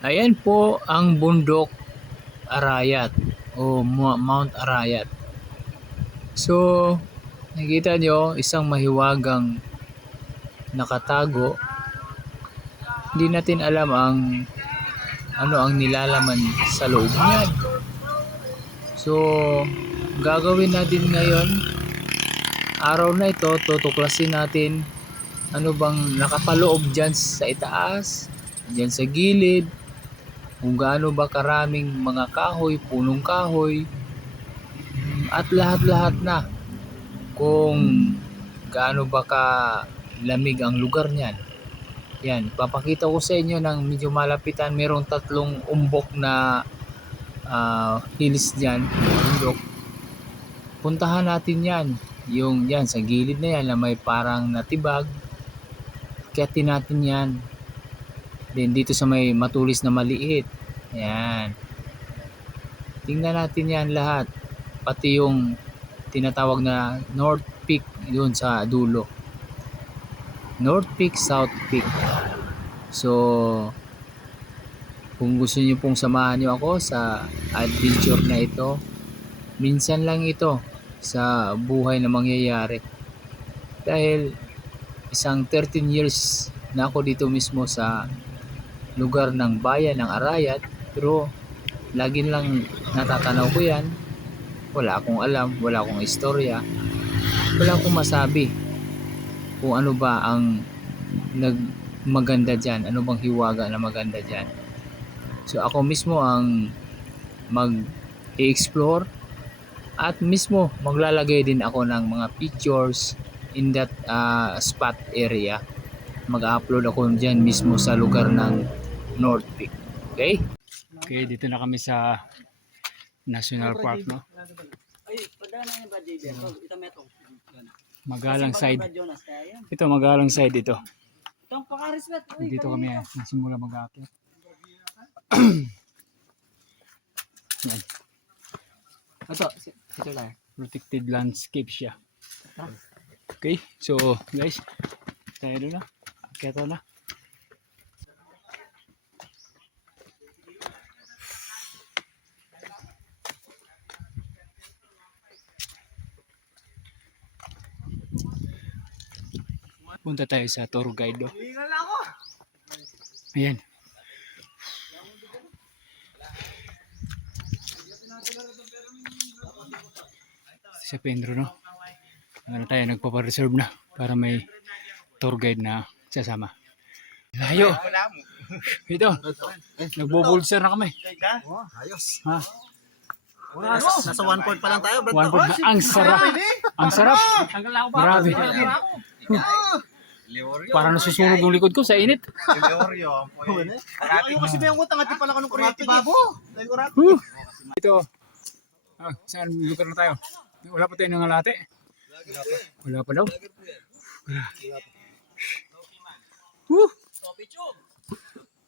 Ayan po ang bundok Arayat o Mount Arayat. So, nakikita nyo isang mahiwagang nakatago. Hindi natin alam ano ang nilalaman sa loob niyan. So, gagawin natin ngayon, araw na ito, tutuklasin natin ano bang nakapaloob dyan sa itaas, dyan sa gilid, kung gaano ba karaming mga kahoy, punong kahoy, at lahat-lahat na kung gaano ba ka lamig ang lugar niyan. Yan, papakita ko sa inyo ng medyo malapitan. Merong tatlong umbok na hills diyan, bundok. Puntahan natin yan. Yung yan sa gilid na yan na may parang natibag. Kyatin natin yan. Then dito sa may matulis na maliit. Yan. Tingnan natin yan lahat. Pati yung tinatawag na North Peak yun sa dulo. North Peak, South Peak. So, kung gusto niyo pong samahan niyo ako sa adventure na ito, minsan lang ito sa buhay na mangyayari. Dahil isang 13 years na ako dito mismo sa lugar ng bayan ng Arayat, pero lagi lang natatanaw ko yan. Wala akong alam, wala akong istorya, wala akong masabi kung ano ba ang maganda dyan, ano bang hiwaga na maganda dyan. So ako mismo ang mag-i-explore at mismo maglalagay din ako ng mga pictures in that spot area. Mag-upload ako dyan mismo sa lugar ng North Peak. Okay? Okay, dito na kami sa National Park, no? Magalang side. Ito, Magalang side ito. Dito kami nasimula mag-aakyat. Yan. Ito lang. Protected landscape siya. Okay, so guys, tayo na. Akyat na. Punta tayo sa tour guide. Ayan. Sa Pedro, no? Ano tayo, nagpapareserve na para may tour guide na sasama. Layo. Ito. Nagbubulser na kami. Ayos. Ha? Nasa 1 point pa lang tayo, bro. 1 point. Ang sarap. Ang sarap. Grabe. Parang nasusunog yung likod ko sa init. Ayaw kasi ba yung utang at pala ka ng kuryente, babo? Ito. Saan lugar na tayo? Wala pa tayo ng alate. Wala pa daw.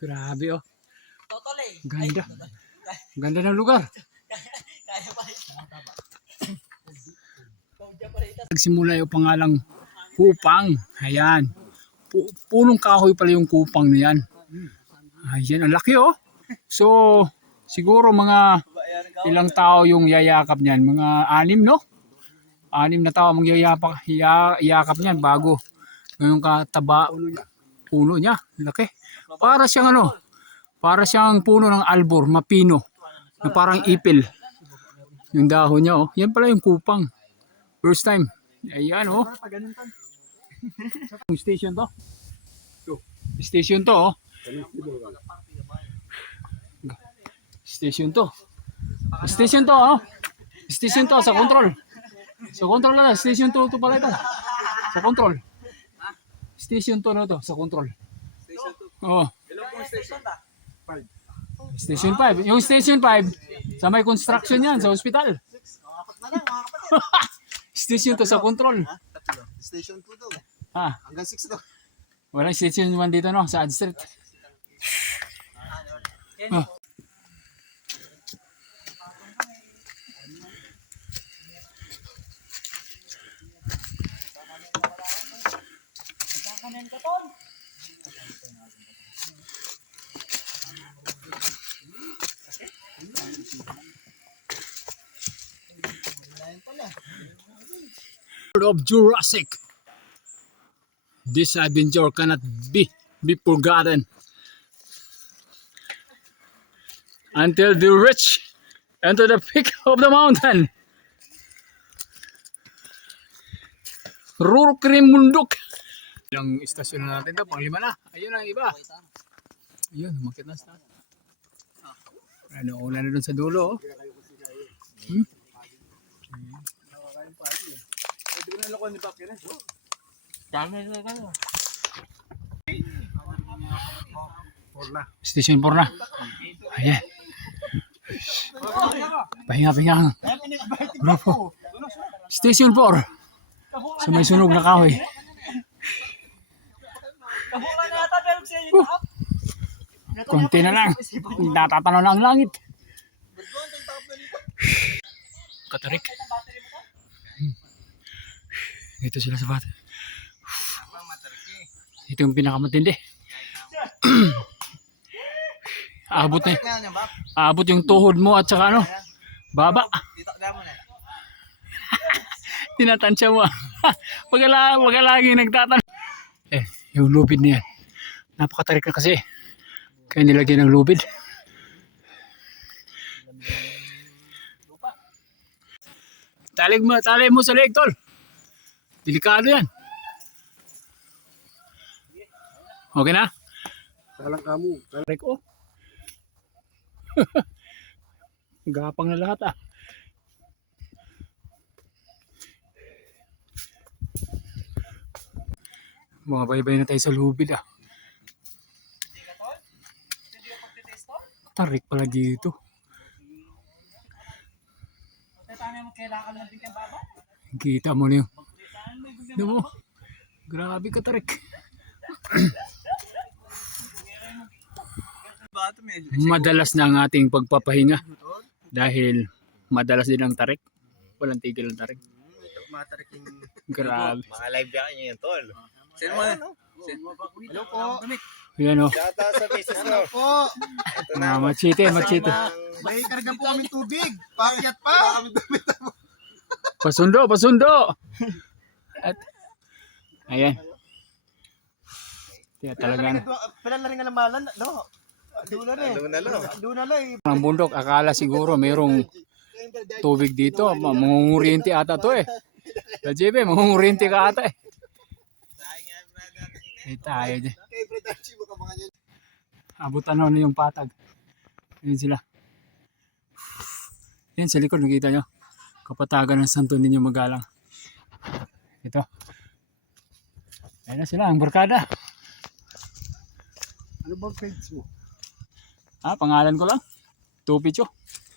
Grabe, oh. Ganda. Ganda ng lugar. Nagsimula yung pangalang Kupang. Ayan. Punong kahoy pala yung kupang na yan. Ayan, ang laki, oh. So, siguro mga ilang tao yung yayakap niyan? Mga 6, no? 6 na tao ang yayakap niyan bago yung kataba puno niya. Laki. Para siyang ano? Para siyang puno ng albor, mapino. Na parang ipil. Yung dahon niya, oh. Yan pala yung kupang. First time. Ayan, oh. Station to. Station to, oh. Station to. Station to, oh. Station to sa control. Sa control na, station to pala ito. Sa control. Station to na to, sa control. Oh. Station 5. Yung station 5, sa may construction yan, sa hospital. Station to sa control. Station 2 daw. Hanggang 6 daw. Walang station 1 dito, no? Sa Ad Street. Oh. episode of Jurassic. This adventure cannot be forgotten until they reach into the peak of the mountain. Rurukrimundok. Ilang istasyon na natin to, pang 5 na. Ayun ang iba. Ayun, umakit na sa taas. Ano, una na dun sa dulo. Oh. Station 4 na. Ayan. Pahinga. Grupo. Station 4. Sa may sunog na kahoy. Konti na lang. Natatanaw na ang langit. Katarik. Ito sila sa bata. Ito yung pinakamatindi. Abot yung tuhod mo at saka ano, baba. Tinatansya mo. Wag lagi nagtatanong. Yung lubid niyan. Napakatarik na kasi. Kaya nilagyan ng lubid. Tali mo sa leg, tol. Delikado yan. Okay na? Kalang kamo. Tarik oh. Gapang na lahat ah. Mga baybay na tayo sa lubid ah. Tarik pala dito. Kita mo na yun. Ano mo? Grabe ka tarik. Madalas na ang ating pagpapahinga. Dahil madalas din ang tarik. Walang tigil ang tarik. Grabe. Mga live yan yung tol. Sino mo? Hello po. Yan o. Shoutout sa business Hello ko. po. Machite. May karga po kami tubig. Pakyat pa. Pasundo. At, ayan. Kaya talaga na. Pila na rin nga namalan. No. Duna na eh. Ang bundok, akala siguro mayroong tubig dito. Mangunguryente ata to eh. Sa JB, mangunguryente ka ata eh. Eh tayo dyan. Abutan na yung patag. Ayan sila. Yan sa likod, nakita nyo. Kapatagan ng Santo Niño Magalang. Ito. Ayan na sila, ang barkada. Ano bang page mo? Pangalan ko lang. Tupicho.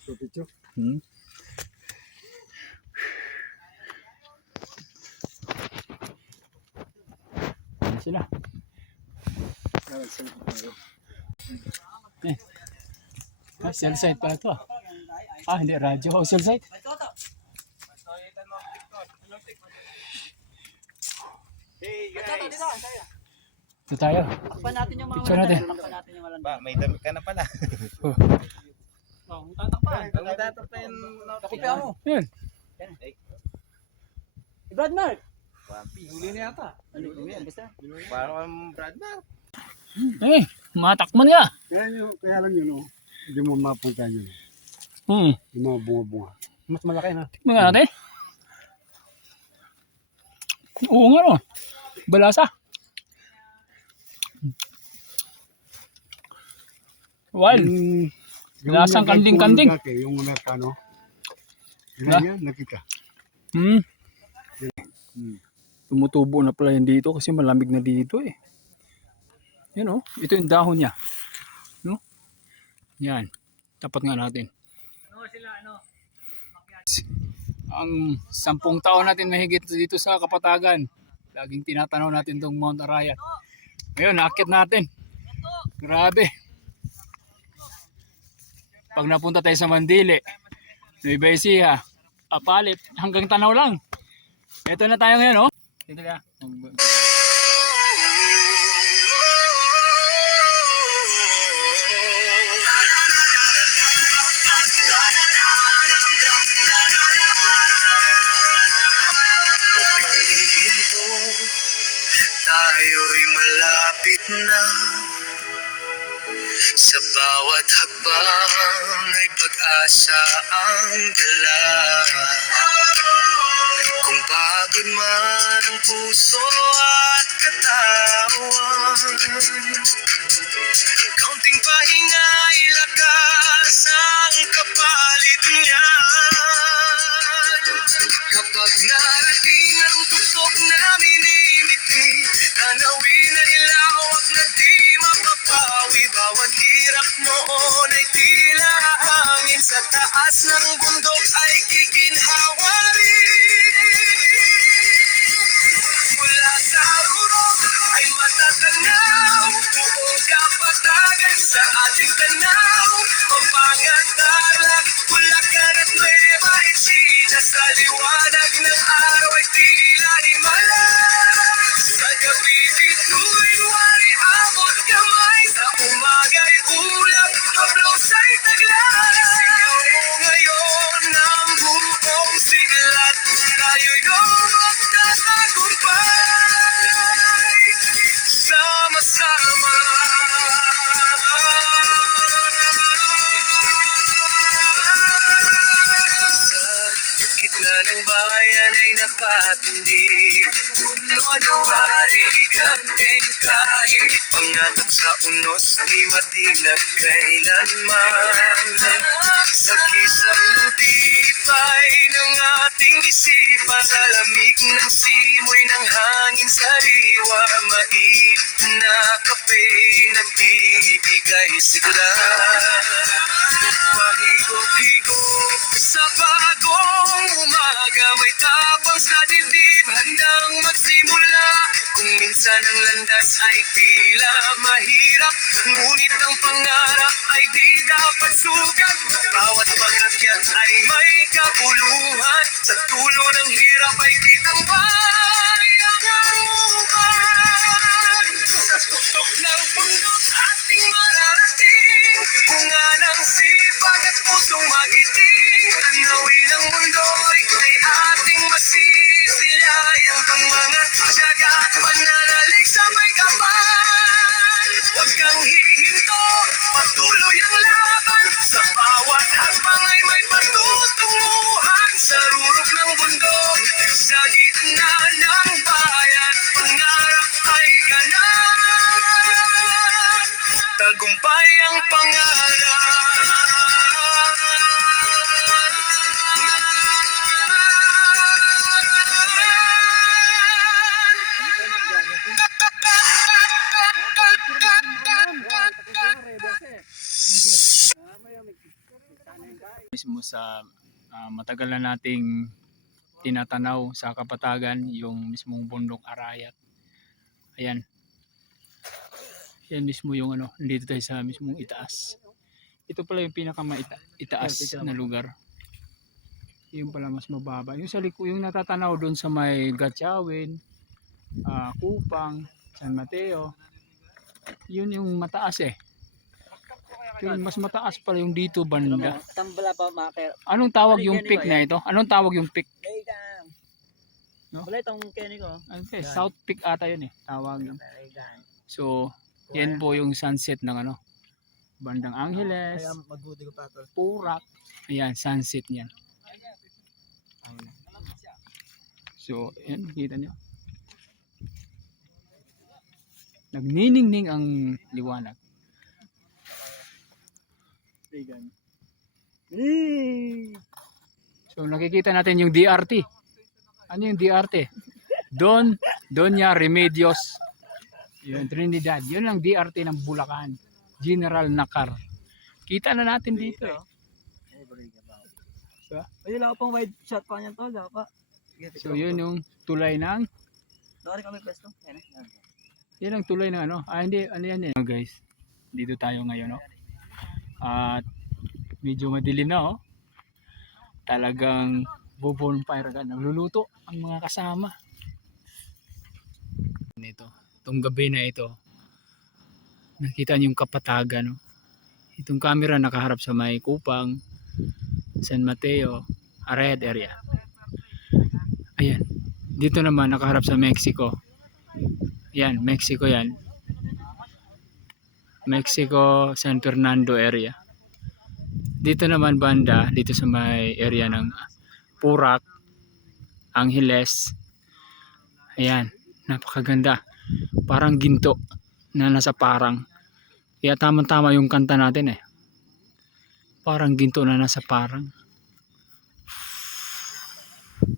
Tupicho? Ayan sila. Cell site pala ito ah. Hindi, radyo. Cell site. Hey guys. Ito tayo. Takpan natin yung mga Picture natin. Takpan natin yung mga Ba, may damit ka na pala. tatakpan. Ang tatakpan. Kapya mo. Yun. Brad Mark. Huli na yata. Ano ko yan? Basta. Parang ang Brad Mark. Matakman nga. Kaya lang yun, oh. Hindi mo mapunta yun. Yung mga bunga-bunga. Mas malaki na. Tingnan nga natin. Oo nga no. Balasa. Wild. Lasang kanding-kanding. Yung Amerikano. Ha? Yan, nakita. Tumutubo na pala yan dito kasi malamig na dito eh. Yan oh. Ito yung dahon niya. No? Yan. Tapat nga natin. Ang 10 taon natin mahigit dito sa Kapatagan. Laging tinatanaw natin tong Mount Arayat. Ngayon, nakakit natin. Grabe. Pag napunta tayo sa Mandili, Nueva Ecija, Apalit, hanggang Tanaw lang. Ito na tayo ngayon, oh. Ito na. na sa bawat hakbang ay pag-asa ang dala. Kung pagod man ang puso at katawan, kaunting pahinga ay lakas ang kapalit niyan. Kapag narating ang tuktok na minimiti, tanawin na ilawak na di mapapawi. Bawat hirap noon ay tila hangin, sa taas ng bundok ay kikinhawarin. Mula sa urok ay matatanaw, buong kapatagan sa ating tanaw. Papangatarang, Bulacan at Nueva Ecija, sa liwanag ng araw ay tila himala. Sa gabi dito'y wari abot kamay, sa umaga'y ulap, haplos ay taglay. Sigaw mo ngayon ng buong siglat, tayo'y magtatagumpay sama-sama. Sa gitna ng bayan ay napatindig, puno ganting kahit pangatak sa unos, di matinag kailanman. Sa kisang nutipay ng ating isipan, sa lamig ng simoy ng hangin sariwa, mait na kape nagbibigay sigla. Pahigop-higop sa bagong umaga, may tapang sa dibdib, handang magsimula. Kung minsan ang landas ay tila mahirap, ngunit ang pangarap ay di dapat sugat. Bawat pag-akyat ay may kabuluhan, sa tulo ng hirap ay kitang bayang uman. Sa tuktok ng bundok ating mararating, bunga ng sipag at pusong magiting. Tanawin ang mundo'y ay ating masisilayan, pang mga tiyaga at pananalig sa may kapal. Huwag kang hihinto, patuloy ang laban, sa bawat hakbang ay may patutunguhan. Sa rurok ng bundok, sa gitna ng bayan, pangarap ay ganap, tagumpay ang pangarap. Mismo sa matagal na nating tinatanaw sa kapatagan, yung mismong bundok Arayat. Ayan. Yan mismo yung ano, dito tayo sa mismong itaas. Ito pala yung pinaka-itaas na lugar. Yung pala mas mababa. Yung sa liko, yung natatanaw doon sa may Gatchawin, Kupang, San Mateo. Yun yung mataas eh. Yung mas mataas pala yung dito banda. Tambala pa makakaya. Anong tawag yung peak na ito? Anong tawag yung peak? No? Wala itong Kenny ko. Okay, South Peak ata yun eh. Tawag yun. So, yan po yung sunset ng ano, bandang Angeles, Magbuti ko pa ito. Purak. Ayan, sunset niyan. So, yan, kita nyo. Nagniningning ang liwanag. So, nakikita natin yung DRT. Ano yung DRT? Doña Remedios. Yun, Trinidad. Yun ang DRT ng Bulacan. General Nakar. Kita na natin dito eh. Ay, wala ko pang wide shot pa niyan to. Wala pa. So, yun yung tulay ng Dari kami pwesto. yan ang tulay ng ano. Hindi, ano yan eh. Guys, dito tayo ngayon, no? At medyo madilim na, oh. Talagang bonfire ka. Nagluluto ang mga kasama. Itong gabi na ito, nakita niyo yung kapatagan, no? Itong camera nakaharap sa may Kupang, San Mateo, Arayat area. Ayan. Dito naman nakaharap sa Mexico. Yan, Mexico yan. Mexico, San Fernando area. Dito naman banda, dito sa may area ng Purak, Angeles. Ayan, napakaganda. Parang ginto na nasa parang. Kaya tama-tama yung kanta natin eh. Parang ginto na nasa parang.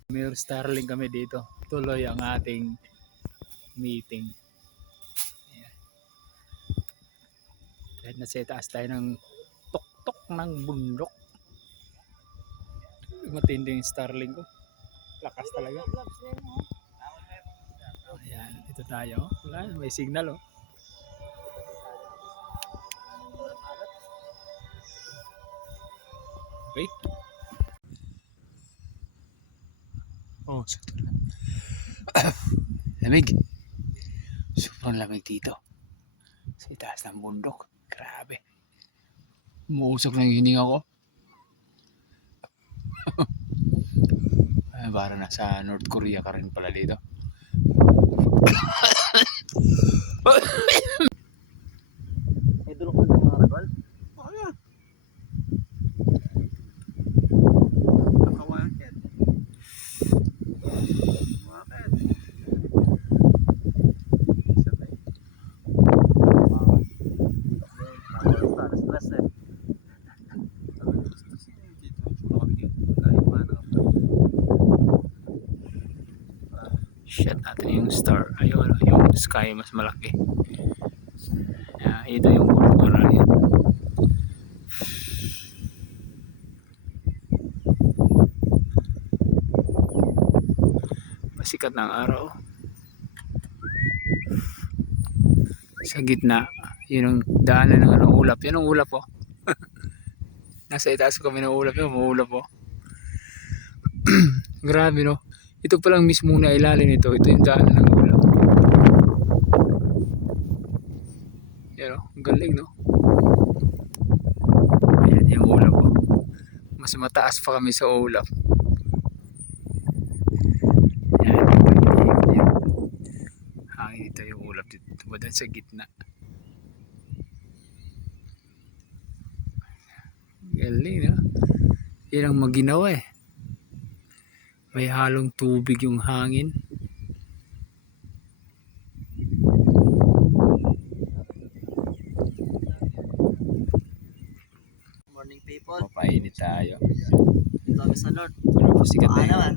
Mayor Starling kami dito. Tuloy ang ating meeting. Ayan. Kahit nasa itaas tayo ng tok ng bundok. Matindi yung Starling ko. Lakas talaga. Ayan, ito tayo. Wala, may signal oh. Okay. Oh, lamig. Sobrang lamig dito. Sa itaas ng bundok. Grabe. Umuusok na yung hininga ko. Ay, para nasa North Korea ka rin pala dito. May dulok ka ng mga tol. Nakawaket. Bakit? Sabay. Stress eh. Shot natin yung star. Ayun, yung sky mas malaki. Ito yung kultura yan. Pasikat ng araw. Sa gitna, yun ang daanan ng anong ulap. Yan ang ulap oh. Nasa itaas kami ng ulap yun, maulap oh. Grabe no. Ito palang mismo na ilalim nito. Ito yung daanan ng ulap. Yan o, ang galing no. Ayan yung ulap o. Mas mataas pa kami sa ulap. Ayan, yan. Hangin dito yung ulap dito. Tumadan sa gitna. Galing no. Yan ang maginawa eh. May halong tubig yung hangin. Morning people. Papainit tayo. Dito kami sa North. Pero sikat na naman.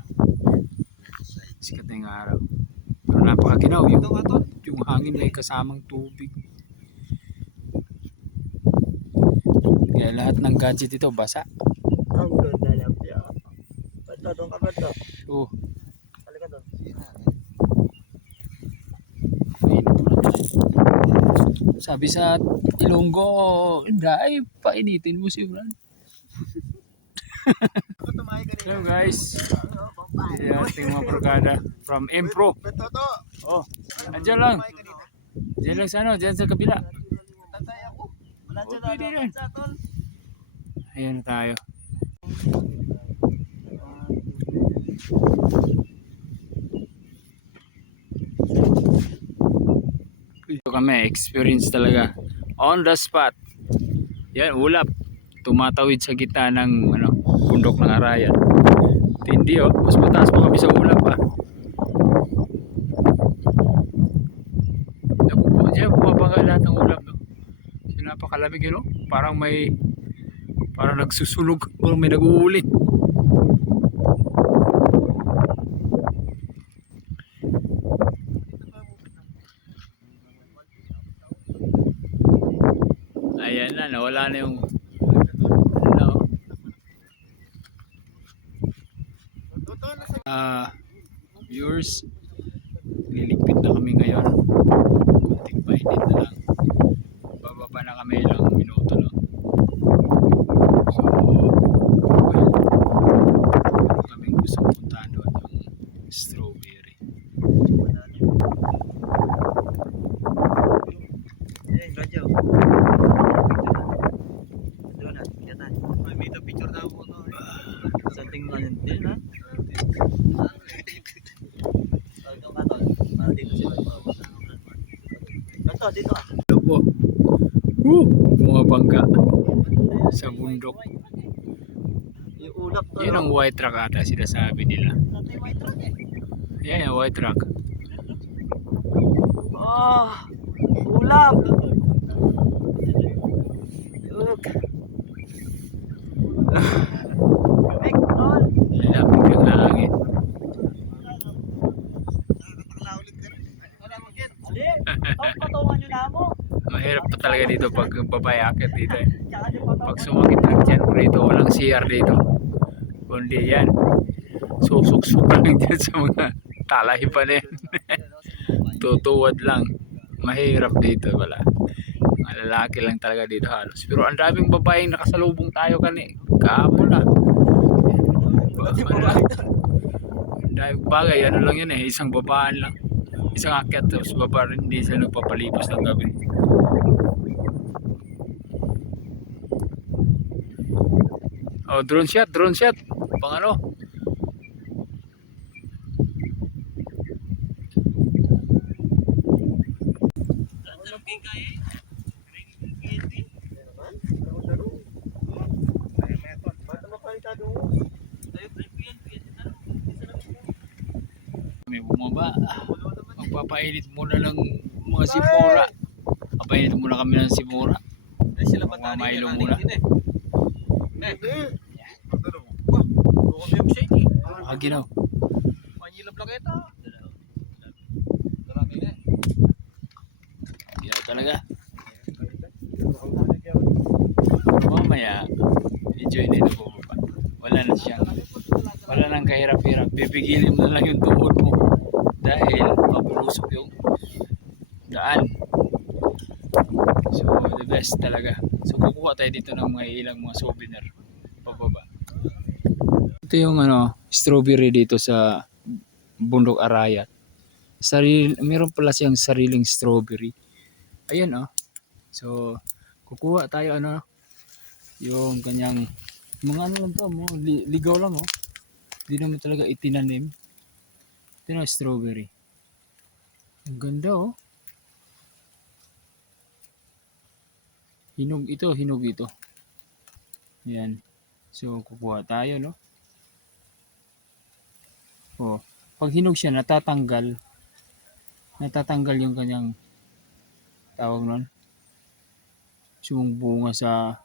sikat na yung araw. Pero napakaginaw yung hangin ay kasamang tubig. Kaya lahat ng gadget ito basa. Ang ganda lang siya. Bato, doon ka bato. Oh, Halika doon. sabi sa Ilonggo, dai painitin mo si Fran. Hello guys. Yung ating mga barkada from Impro. Oh, andyan lang. Diyan lang sa ano, diyan sa kabila. Wala dyan Okay, na din. sa tol. Ayan na tayo. Ito kami, experience talaga. On the spot. Yan, ulap. Tumatawid sa gitna ng bundok ng Arayan. Hindi oh, mas mataas pa kami sa ulap ah. Diyan, bumabangga lahat ng ulap no. So, napakalamig yun oh. Parang nagsusunog. Parang may nag-uuli. Ayan na, nawala na yung viewers, liligpit na kami ngayon. Kunting painit na lang. Bababa na kami ilang minuto lang. So, well, kaming gusto puntahan doon yung strawberry. Radyo. Ito na, kita. May picture daw ko. Something na yun din ha. Dito ka tol. Para dito sila. Dito ah. Opo. Sa bundok. Yung ulap to. Yun ang white rock ata sinasabi nila. Natin may truck eh. Yan yung white rock. Oh, ulap. Look. Big tol. Lamig ng hangin. Ali, patungan nyo na mo. Mahirap pa talaga dito pag babayakit dito eh. Tsaka yung patungan. Pag sumakit ng tiyan mo rito, walang CR dito. Kundi yan. Susuk-suk lang dyan sa mga talahipan eh. Tutuwad lang. Mahirap dito wala. Mga lalaki lang talaga dito halos. Pero ang daming babaeng nakasalubong tayo kahapon na. Ang daming bagay, ano lang yun eh. Isang babaan lang. Isang akyat tapos baba rin. Hindi sila nagpapalipas ng gabi. Oh, drone shot. Pang ano? May bumaba. Magpapainit muna ng mga sipura. Papainit muna kami ng sipura. Eh, sila ba Mga tani Milo yan, muna. aning eh. Bukan yung shake eh. Ginaw. Panyilap lang ito. Ginaw talaga. Mamaya, enjoy na ito bumaba. Wala na siya. Wala nang kahirap-hirap. Pipigilin mo na lang yung tuhod mo. Dahil mabulusok yung daan. So, the best talaga. So, kukuha tayo dito ng mga ilang mga souvenir. Pababa. Ito yung strawberry dito sa Bundok Arayat. Meron pala siyang sariling strawberry. Ayan So, kukuha tayo yung kanyang mga lang to, ligaw lang Hindi naman talaga itinanim. Ito na strawberry. Ang ganda Hinog ito. Ayan. So, kukuha tayo, no? Pag hinog siya, natatanggal yung kanyang tawag nun. Yung bunga sa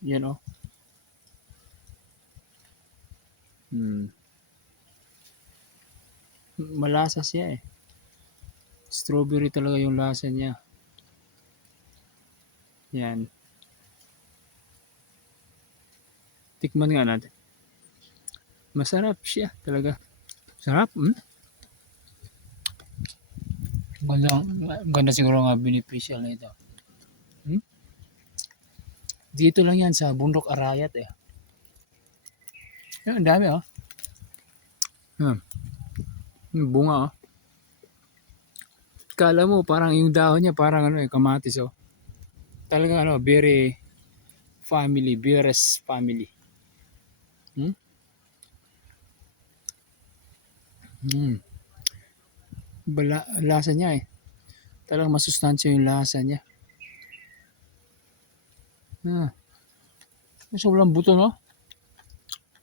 yan malasa siya strawberry talaga yung lasa niya. Yan. Tikman nga natin. Masarap siya talaga. Sarap. Ganda siguro nga beneficial na ito. Dito lang yan sa Bundok Arayat Yan, ang dami bunga Kala mo parang yung dahon niya parang kamatis Talagang very family, Beres family. Lasa niya Talagang masustansya yung lasa niya. Sobrang buto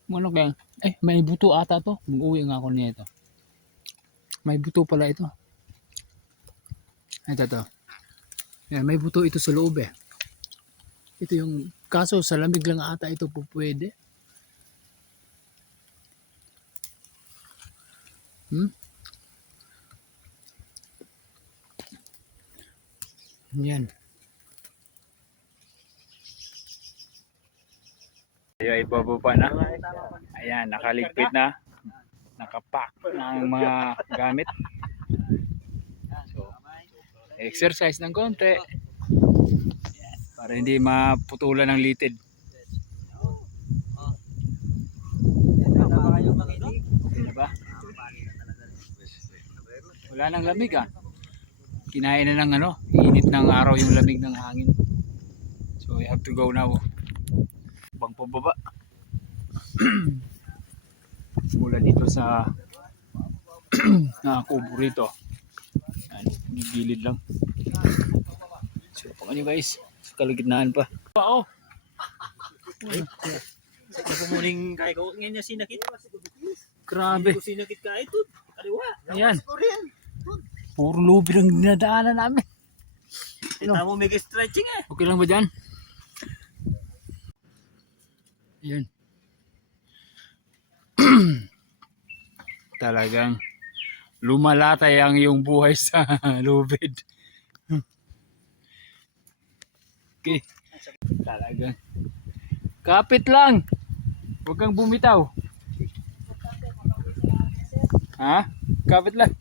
Ano kaya? May buto ata to. Mag-uwi nga ako nito. May buto pala ito. Ito. Yan, may buto ito sa loob Ito yung kaso sa lamig lang ata ito po pwede. Yan. Ay bababa na. Ayan, nakaligpit na. Nakapack ng mga gamit. So, exercise ng konti. Ayan, para hindi maputulan ng litid. Okay na ba? Wala nang lamig Kinain na ng init ng araw yung lamig ng hangin. So we have to go now. Bang pababa. Mula dito sa kubo rito. Gilid lang. So, pangan nyo guys. Sa kalagitnaan pa. Oo. Sa kumuling kay ko ngayon niya sinakit. Grabe. Ko sinakit ka ito. Kaliwa. Ayan. Puro lubi lang dinadaanan namin. Kita mo may stretching eh. Okay lang ba dyan? Ayan. Talagang lumalatay ang iyong buhay sa lubid. Okay. Talagang kapit lang. Huwag kang bumitaw. Ha? Kapit lang.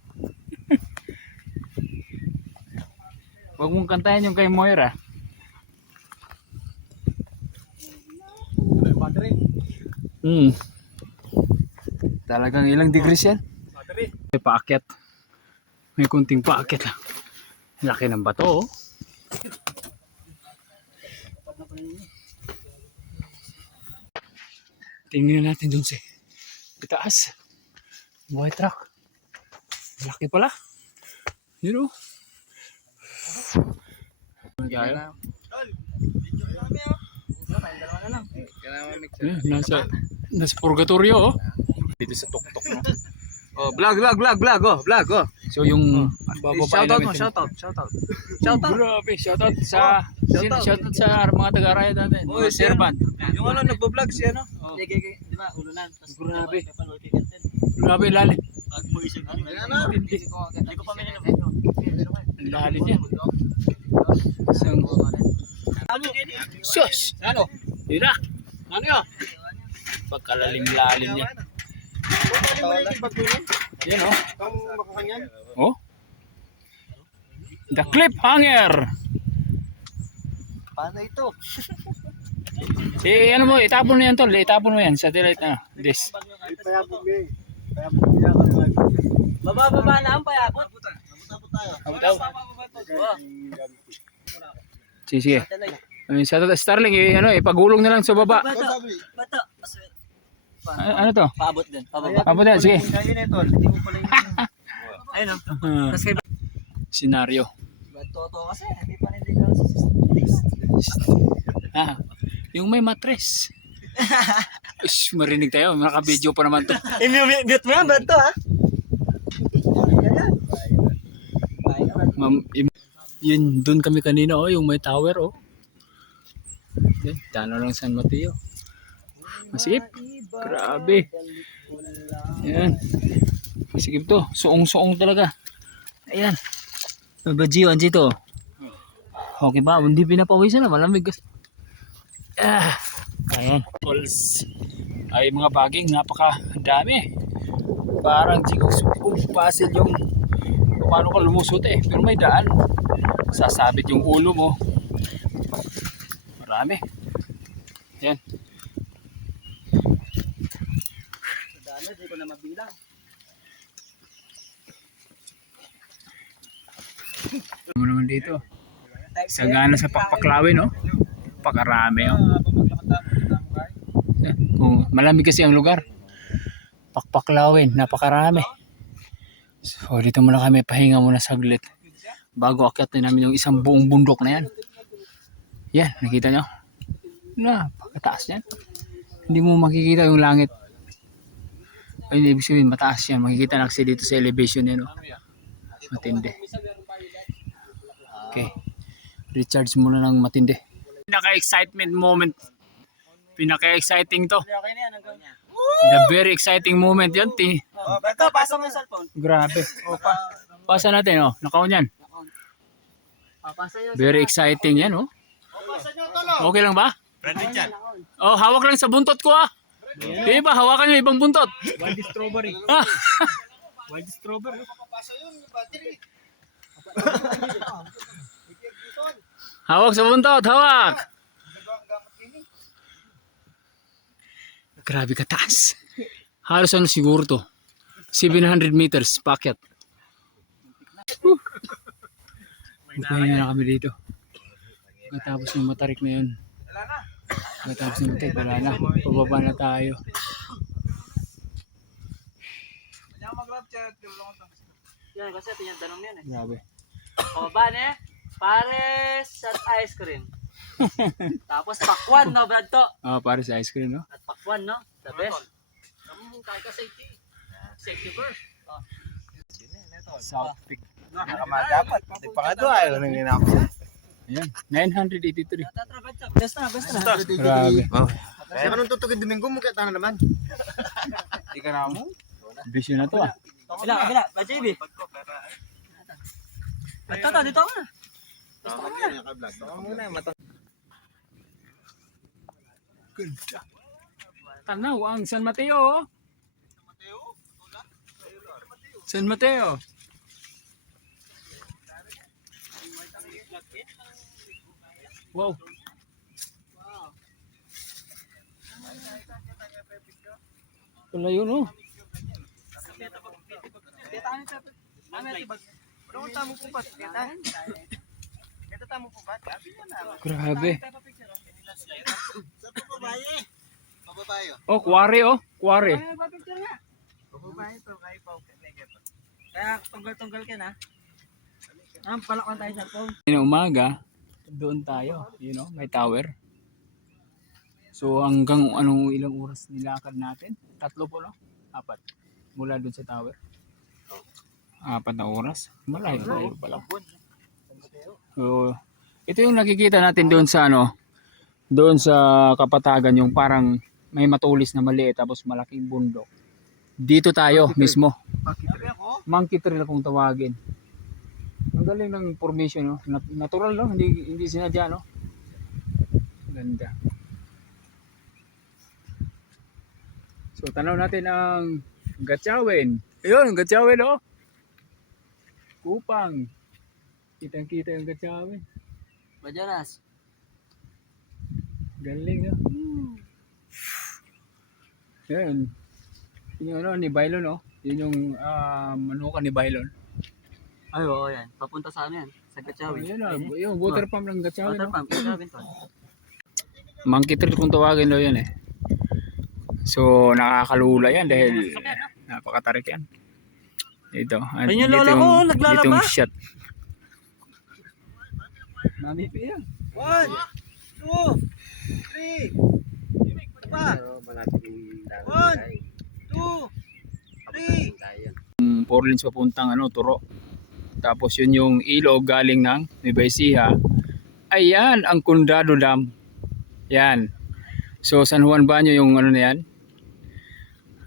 Huwag mong kantahin yung kay Moira. Talagang ilang degrees yan? May paakyat. May kunting paakyat lang. Laki ng bato oh. Tingnan natin dun sa itaas. White truck. Laki pala. Yun oh. Kaya. Nasa purgatorio oh. Dito sa tuktok no. Oh, vlog. Oh. So yung bababa Shoutout mo, namin. shoutout. Grabe, shoutout sa shoutout sa mga taga-araya natin. Oy, Mga servant. Yung ano, nagbo-vlog siya, no? Di ba ulunan. Grabe. Grabe lalim. Hindi ko pa minum. Ang lalim yan. Isang sus. Ano? Tira. Ano yun? Pagkalalim-lalim yan. Yan oh. Oh. The cliffhanger. Paano ito? Ano mo, itapon mo yan tol. Itapon mo yan. Satellite na. This. Baba na ang payabot. Sige. Sa Starlink, ipagulong na lang sa baba. Bato. Ano to? Paabot din. Pababa. Abot yan, sige. Ayun o. Senaryo. Bato kasi. Hindi pa niligaw sa Yung may matres. Ush, marinig tayo. Naka-video pa naman to. I-mute mo yan, bato ha? Yun, doon kami kanina oh, yung may tower oh. Dano lang San Mateo. Masikip. Grabe. Ayan. Masikip to. Suong-suong talaga. Ayan. Bajiyo, andito. Okay ba? Hindi pinapawisan na. Malamig. Ayan. Falls. Ay mga baging. Napakadami. Parang sigong puzzle yung paano ka lumusot eh. Pero may daan. Sasabit yung ulo mo. Marami. Ayan. Hindi ko na mabilang. Ano naman dito? Sagana sa Pakpaklawin no? Pakarami oh. Kung malamig kasi ang lugar. Pakpaklawin, napakarami. So dito muna kami, pahinga muna saglit. Bago akyat na namin yung isang buong bundok na yan. Yan, nakita nyo? Napakataas yan. Hindi mo makikita yung langit. Ayun, ibig sabihin mataas yan. Makikita na kasi dito sa elevation yan. Oh. Matindi. Okay. Recharge muna ng matindi. Pinaka-excitement moment. Pinaka-exciting to. Okay na yan. The very exciting moment yan. Bato, pasok ng cellphone. Grabe. O, pasa natin. Oh. Naka-on yan. Pasa nyo. Very exciting yan. Oh. Okay lang ba? Oh, hawak lang sa buntot ko ah. Di ba? Hawakan nyo ibang buntot. Wild strawberry. Wild strawberry. Hawak sa buntot. Hawak. Grabe kataas. Halos ano siguro to. 700 meters pakyat. Magpahinga na kami dito. Pagkatapos ng matarik na yun. Pagkatapos ng matarik, wala na. Pababa na tayo. Yan, kasi ito yung tanong yan eh. Grabe. Pababa na eh. Pares at ice cream. Tapos pakwan, no, Brad to? Para sa ice cream, no? At pakwan, no? The best. Kaya ka safety. Safety first. South Peak. Dapat. Di pa nga doon. Ayaw nang ginako. Ayan, 983. Best na. Grabe. Kaya ka nung tutugin Domingo mo kaya tanan naman. Di ka na mo? Bisyo na to ah. Bila. Ba, JB? Ito, dito ako na. Tanaw ang San Mateo. San Mateo. Wow. Wala yun oh. Grabe. Oh, kuwari oh. Kuwari. Kaya tunggal-tunggal ka na. Palakon tayo sa phone. Umaga, doon tayo. You know, may tower. So hanggang anong ilang oras nilakad natin? 3 po no? 4. Mula doon sa tower. 4 na oras. Malayo pala. So ito yung nakikita natin doon sa ano, doon sa Kapatagan, yung parang may matulis na maliit tapos malaking bundok. Dito tayo mismo. Monkey trail kung tawagin. Ang galing ng formation no. Natural no, hindi sinadya no. Ganda. So tanaw natin ang Gatchawin. Ayun, Gatchawin oh. Kupang. Kitang-kita yung Gatchawin. Majalas. Galing no. Ayun. Yung ano ni Bailon no. Yun yung manukan ni Bailon. Ay, oo yan. Papunta sa amin yan. Sa Gatchawin. Ayun oh, yung water pump ng Gatchawin Water no. pump. Gatchawin to. Monkey trail kung tawagin daw yan eh. So nakakalula yan dahil napakatarik yan. Ito. Ayun yung lola ko, naglalaba. Itong shot. Mami pa yan. 1, 2, 3. Pa. 1, 2, 3. 4 lanes papuntang ano, Turo. Tapos yun yung ilog galing ng Nueva Ecija. Ayan ang Condado Dam. Yan. So San Juan Banyo yung ano na yan.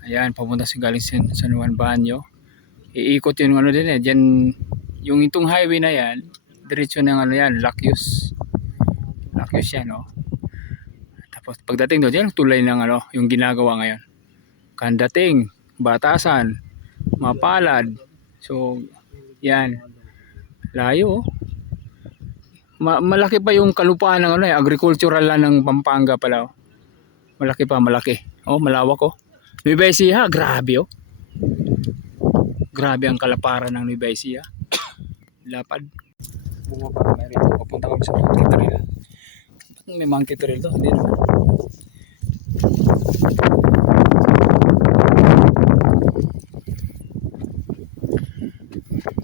Ayan, papunta sa galing San Juan Banyo. Iikot yung ano din eh. Diyan, yung itong highway na yan, diretso ng ano yan, Lacus. Lacus yan, no. Tapos pagdating doon, yan tulay ng ano, yung ginagawa ngayon. Kandating, Batasan, Mapalad. So, yan. Layo, oh. Malaki pa yung kalupaan ng ano, agricultural land ng Pampanga pala. Oh. Malaki pa, malaki. Oh, malawak oh. Nueva Ecija, grabe oh. Grabe ang kalaparan ng Nueva Ecija. Lapad. Bunga pa kami rito. Papunta kami sa Monkey Trail. Bakit may Monkey Trail to? Hindi naman.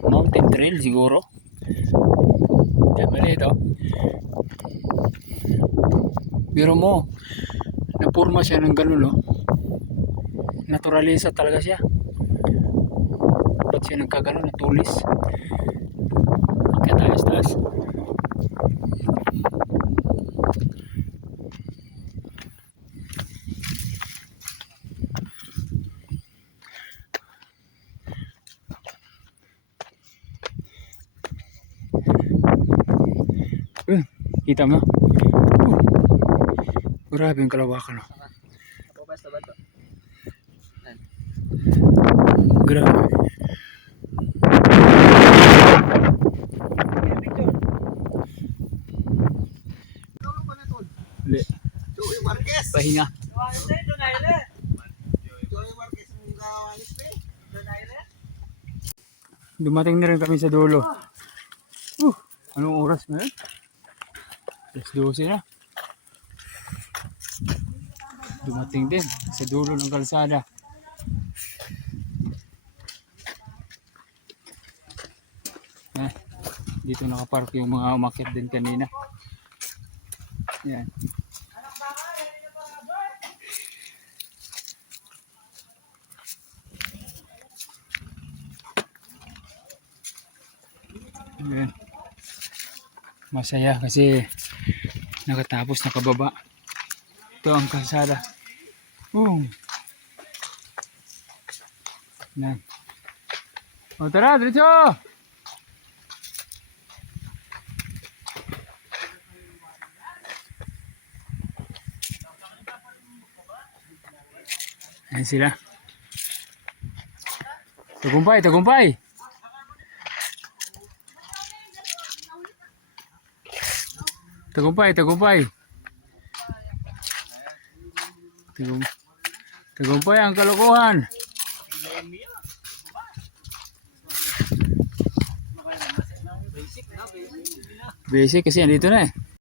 Mountain Trail siguro. Mali ito. Biro mo, napurma siya ng ganun, no? Naturalisa talaga siya. Ba't siya nagkaganon, natulis? Kaya taas. Kita mo? Grabe ang kalawakan. No? Grabe. Pahinga. Dumating na rin kami sa dulo. Anong oras na yun? 12 na. Dumating din sa dulo ng kalsada. Dito nakapark yung mga umakyat din kanina. Yan. Ayan. Masaya kasi nakatapos nakababa. Ito ang kalsada. Boom. Yan. O tara, diretso! Ayan sila. Tagumpay, tagumpay! Tagumpay, tagumpay! Tagumpay ang kalokohan! Basic kasi andito na eh.